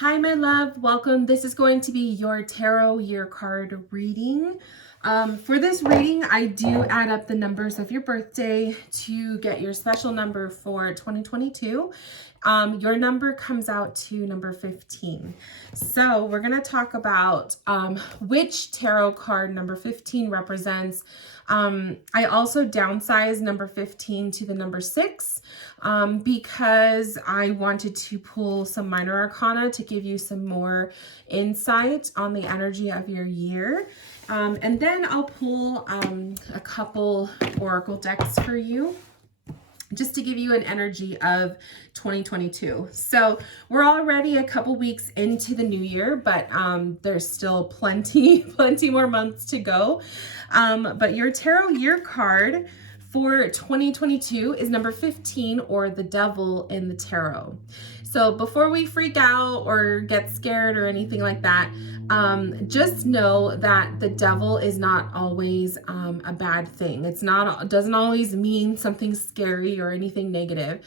Hi, my love. Welcome. This is going to be your tarot year card reading. For this reading, I do add up the numbers of your birthday to get your special number for 2022. Your number comes out to number 15. So we're going to talk about which tarot card number 15 represents. I also downsized number 15 to the number 6 because I wanted to pull some minor arcana to give you some more insight on the energy of your year. And then I'll pull a couple oracle decks for you, just to give you an energy of 2022. So we're already a couple weeks into the new year, but there's still plenty more months to go. But your tarot year card for 2022 is number 15, or the devil in the tarot. So before we freak out or get scared or anything like that, just know that the devil is not always a bad thing. Doesn't always mean something scary or anything negative.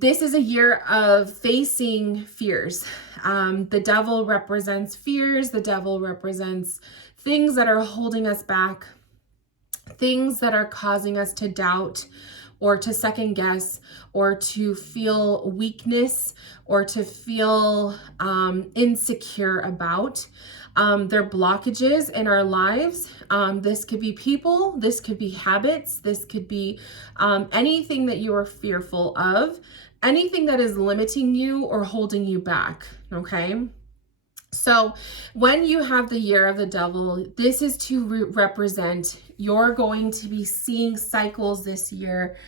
This is a year of facing fears. The devil represents fears. The devil represents things that are holding us back, things that are causing us to doubt or to second guess or to feel weakness or to feel insecure about. They're blockages in our lives. This could be people, this could be habits, this could be anything that you are fearful of, anything that is limiting you or holding you back, okay? So when you have the year of the devil, this is to represent you're going to be seeing cycles this year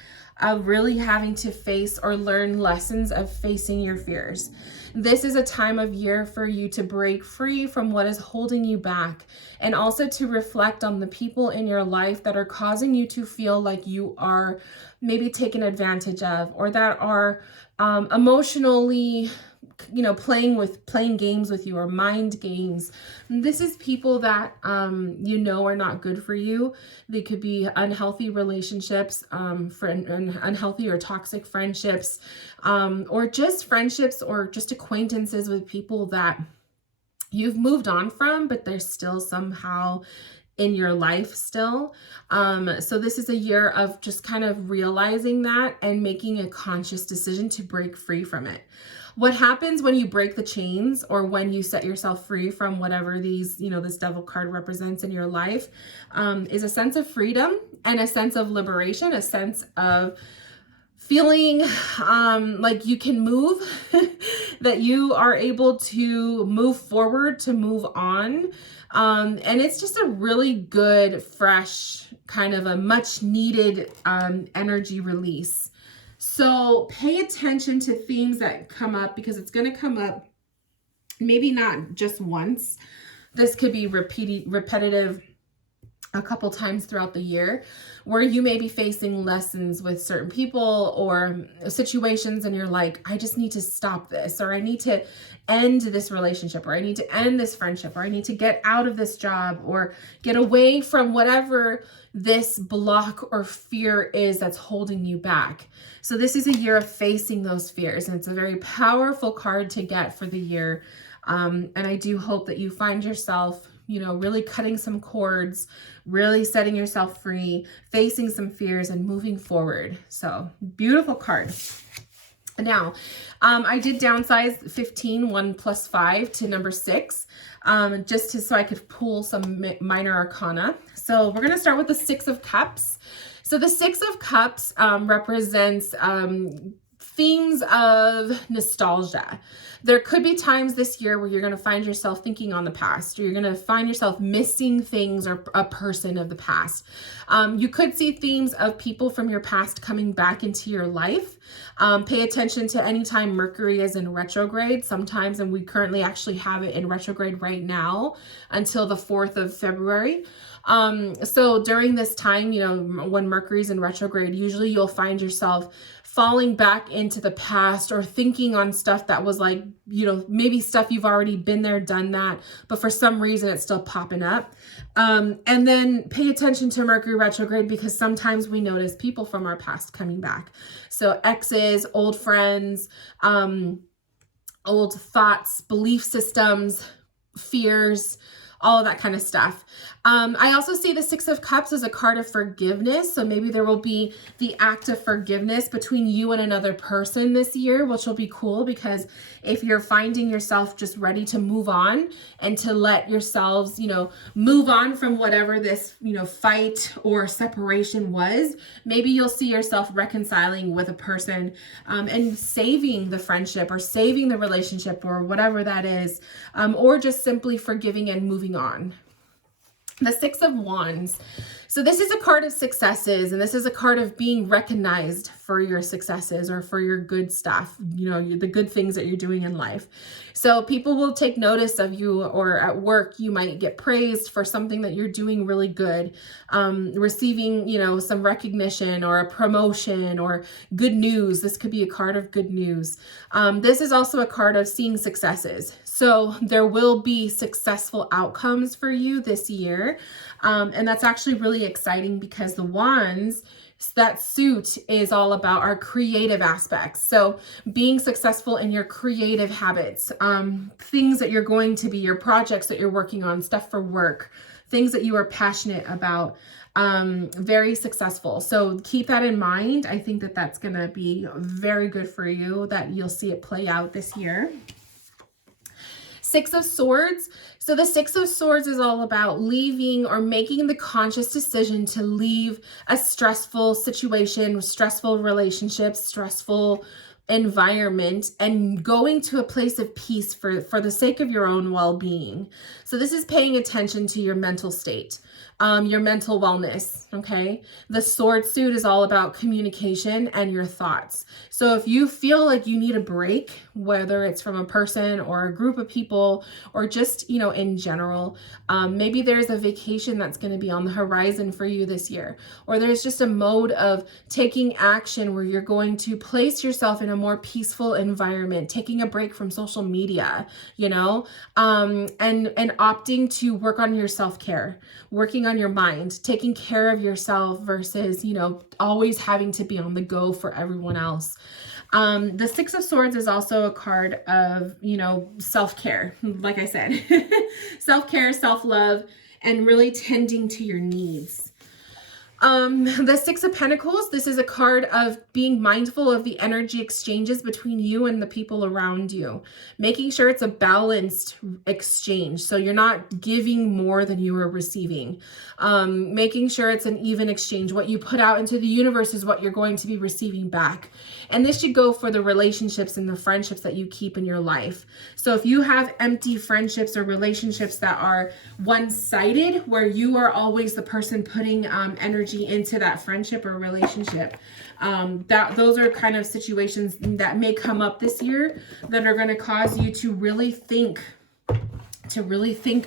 of really having to face or learn lessons of facing your fears. This is a time of year for you to break free from what is holding you back, and also to reflect on the people in your life that are causing you to feel like you are maybe taken advantage of, or that are emotionally playing games with you, or mind games. This is people that are not good for you. They could be unhealthy relationships, unhealthy or toxic friendships, or just friendships or just acquaintances with people that you've moved on from, but they're still somehow in your life still. So this is a year of just kind of realizing that and making a conscious decision to break free from it. What happens when you break the chains, or when you set yourself free from whatever this devil card represents in your life, is a sense of freedom and a sense of liberation, a sense of feeling like you can move, that you are able to move forward, to move on. And it's just a really good, fresh, kind of a much needed energy release. So pay attention to themes that come up, because it's going to come up maybe not just once. This could be repetitive a couple times throughout the year, where you may be facing lessons with certain people or situations and you're like, I just need to stop this, or I need to end this relationship, or I need to end this friendship, or I need to get out of this job, or get away from whatever this block or fear is that's holding you back. So this is a year of facing those fears, and it's a very powerful card to get for the year. And I do hope that you find yourself really cutting some cords, really setting yourself free, facing some fears, and moving forward. So beautiful card. Now, I did downsize 15, 1 plus 5 to number 6, so I could pull some minor arcana. So we're going to start with the 6 of Cups. So the 6 of Cups represents themes of nostalgia. There could be times this year where you're going to find yourself thinking on the past, or you're going to find yourself missing things or a person of the past. You could see themes of people from your past coming back into your life. Pay attention to any time Mercury is in retrograde sometimes, and we currently actually have it in retrograde right now until the 4th of February. So during this time, when Mercury's in retrograde, usually you'll find yourself falling back into the past, or thinking on stuff that was like, maybe stuff you've already been there, done that, but for some reason it's still popping up. And then pay attention to Mercury retrograde, because sometimes we notice people from our past coming back. So exes, old friends, old thoughts, belief systems, fears, all of that kind of stuff. I also see the Six of Cups as a card of forgiveness. So maybe there will be the act of forgiveness between you and another person this year, which will be cool, because if you're finding yourself just ready to move on and to let yourselves, move on from whatever this, fight or separation was, maybe you'll see yourself reconciling with a person and saving the friendship or saving the relationship or whatever that is, or just simply forgiving and moving on. The Six of Wands. So this is a card of successes, and this is a card of being recognized for your successes or for your good stuff, the good things that you're doing in life. So people will take notice of you, or at work, you might get praised for something that you're doing really good, receiving, some recognition or a promotion or good news. This could be a card of good news. This is also a card of seeing successes. So there will be successful outcomes for you this year. And that's actually really exciting, because the Wands, that suit is all about our creative aspects. So being successful in your creative habits, things that you're going to be, your projects that you're working on, stuff for work, things that you are passionate about, very successful. So keep that in mind. I think that that's going to be very good for you, that you'll see it play out this year. Six of Swords. So the Six of Swords is all about leaving or making the conscious decision to leave a stressful situation, stressful relationships, stressful environment, and going to a place of peace for the sake of your own well-being. So this is paying attention to your mental state, your mental wellness, okay? The sword suit is all about communication and your thoughts. So if you feel like you need a break, whether it's from a person or a group of people or just, in general, maybe there's a vacation that's going to be on the horizon for you this year, or there's just a mode of taking action where you're going to place yourself in a more peaceful environment, taking a break from social media, and opting to work on your self-care, working on your mind, taking care of yourself versus, always having to be on the go for everyone else. The Six of Swords is also a card of, self-care, like I said, self-care, self-love, and really tending to your needs. The Six of Pentacles, this is a card of being mindful of the energy exchanges between you and the people around you, making sure it's a balanced exchange. So you're not giving more than you are receiving, making sure it's an even exchange. What you put out into the universe is what you're going to be receiving back. And this should go for the relationships and the friendships that you keep in your life. So if you have empty friendships or relationships that are one-sided, where you are always the person putting energy into that friendship or relationship, those are kind of situations that may come up this year that are going to cause you to really think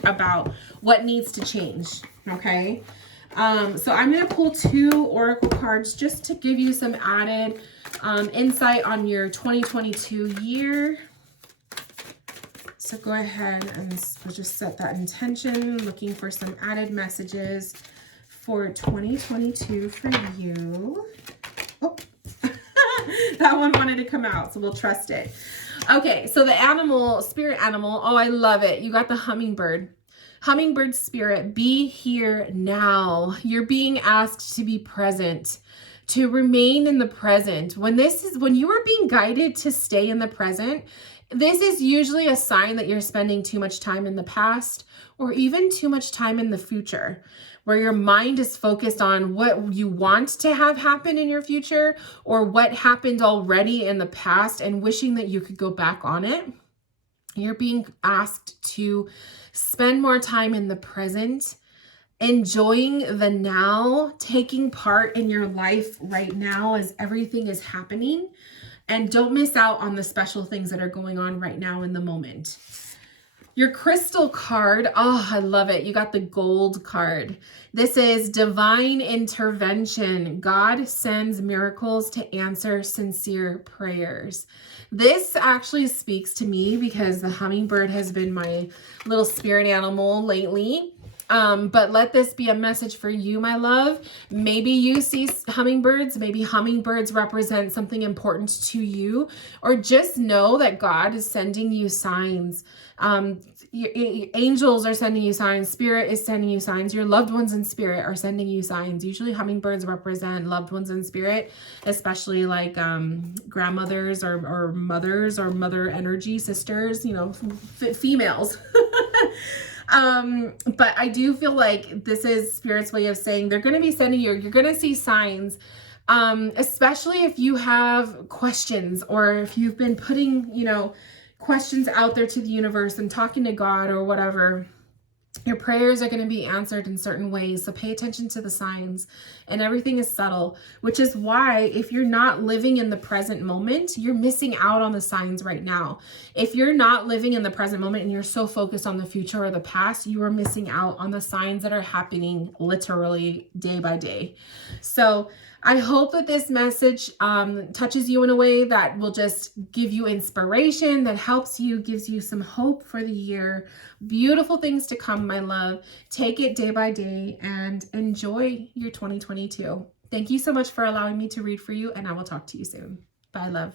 about what needs to change. Okay. So I'm going to pull 2 oracle cards just to give you some added insight on your 2022 year. So go ahead and we'll just set that intention, looking for some added messages for 2022 for you. Oh, that one wanted to come out, so we'll trust it. Okay, so the animal, spirit animal, oh, I love it. You got the hummingbird. Hummingbird spirit, be here now. You're being asked to be present, to remain in the present. When you are being guided to stay in the present, this is usually a sign that you're spending too much time in the past or even too much time in the future, where your mind is focused on what you want to have happen in your future or what happened already in the past and wishing that you could go back on it. You're being asked to spend more time in the present, enjoying the now, taking part in your life right now as everything is happening, and don't miss out on the special things that are going on right now in the moment. Your crystal card, oh, I love it. You got the gold card. This is divine intervention. God sends miracles to answer sincere prayers. This actually speaks to me because the hummingbird has been my little spirit animal lately. But let this be a message for you, my love. Maybe you see hummingbirds. Maybe hummingbirds represent something important to you, or just know that God is sending you signs. Your angels are sending you signs. Spirit is sending you signs. Your loved ones in spirit are sending you signs. Usually hummingbirds represent loved ones in spirit, especially like grandmothers or mothers or mother energy, sisters, you know, females. But I do feel like this is Spirit's way of saying they're going to be sending you're going to see signs, especially if you have questions, or if you've been putting, you know, questions out there to the universe and talking to God or whatever. Your prayers are going to be answered in certain ways. So pay attention to the signs, and everything is subtle, which is why if you're not living in the present moment, you're missing out on the signs right now. If you're not living in the present moment and you're so focused on the future or the past, you are missing out on the signs that are happening literally day by day. So I hope that this message touches you in a way that will just give you inspiration, that helps you, gives you some hope for the year. Beautiful things to come, my love. Take it day by day and enjoy your 2022. Thank you so much for allowing me to read for you, and I will talk to you soon. Bye, love.